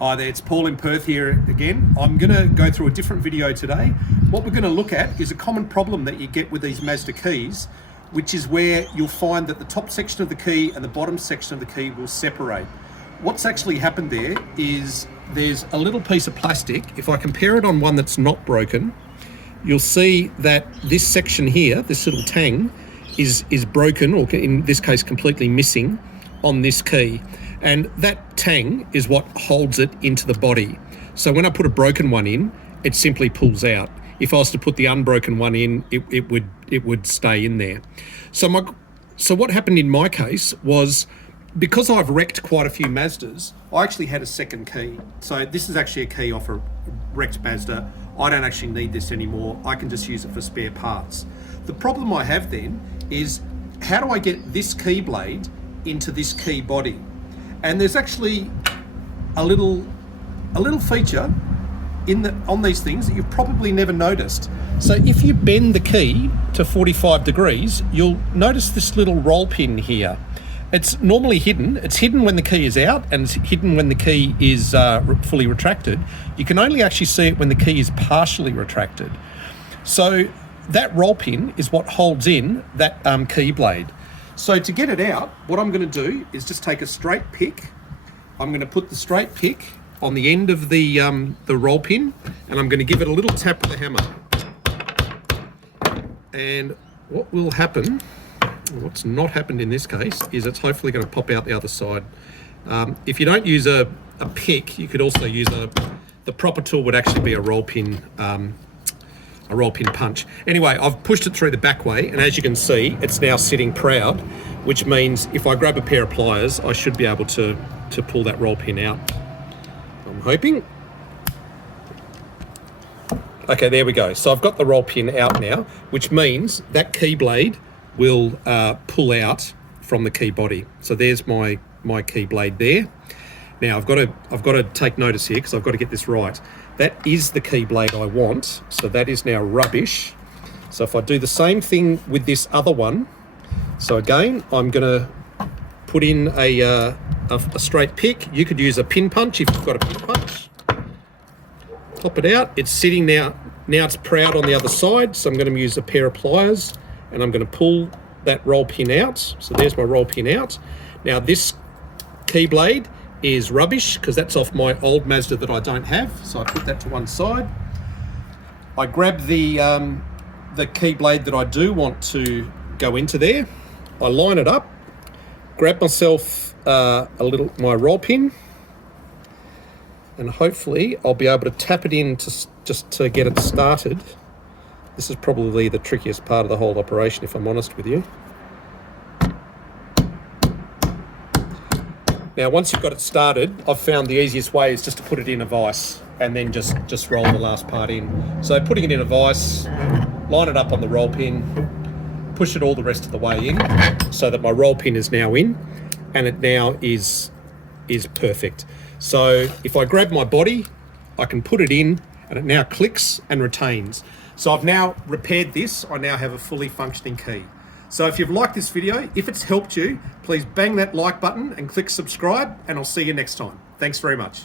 Hi there, it's Paul in Perth here again. I'm going to go through a different video today. What we're going to look at is a common problem that you get with these Mazda keys, which is where you'll find that the top section of the key and the bottom section of the key will separate. What's actually happened there is there's a little piece of plastic. If I compare it on one that's not broken, you'll see that this section here, this little tang, is broken, or in this case completely missing on this key. And that tang is what holds it into the body. So when I put a broken one in, it simply pulls out. If I was to put the unbroken one in, it would stay in there. So what happened in my case was, because I've wrecked quite a few Mazdas, I actually had a second key. So this is actually a key off a wrecked Mazda. I don't actually need this anymore. I can just use it for spare parts. The problem I have then is, how do I get this key blade into this key body? And there's actually a little feature on these things that you've probably never noticed. So if you bend the key to 45 degrees, you'll notice this little roll pin here. It's normally hidden. It's hidden when the key is out, and it's hidden when the key is fully retracted. You can only actually see it when the key is partially retracted. So that roll pin is what holds in that key blade. So to get it out, what I'm going to do is just take a straight pick. I'm going to put the straight pick on the end of the roll pin, and I'm going to give it a little tap with the hammer. And what will happen, what's not happened in this case, is it's hopefully going to pop out the other side. If you don't use a pick, you could also use the proper tool would actually be a roll pin punch. Anyway, I've pushed it through the back way, and as you can see, it's now sitting proud, which means if I grab a pair of pliers, I should be able to pull that roll pin out. I'm hoping. Okay, there we go. So I've got the roll pin out now, which means that key blade will pull out from the key body. So there's my key blade there. Now I've got to take notice here, because I've got to get this right. That is the key blade I want, so that is now rubbish. So if I do the same thing with this other one, so again, I'm going to put in a straight pick. You could use a pin punch if you've got a pin punch. Pop it out. It's sitting now. Now it's proud on the other side, so I'm going to use a pair of pliers, and I'm going to pull that roll pin out. So there's my roll pin out. Now this key blade is rubbish, because that's off my old Mazda that I don't have. So I put that to one side. I grab the key blade that I do want to go into there. I line it up, grab myself my roll pin, and hopefully I'll be able to tap it in just to get it started. This is probably the trickiest part of the whole operation, if I'm honest with you. Now, once you've got it started, I've found the easiest way is just to put it in a vise and then just roll the last part in. So putting it in a vise, line it up on the roll pin, push it all the rest of the way in, so that my roll pin is now in, and it now is perfect. So if I grab my body, I can put it in, and it now clicks and retains. So I've now repaired this. I now have a fully functioning key. So if you've liked this video, if it's helped you, please bang that like button and click subscribe, and I'll see you next time. Thanks very much.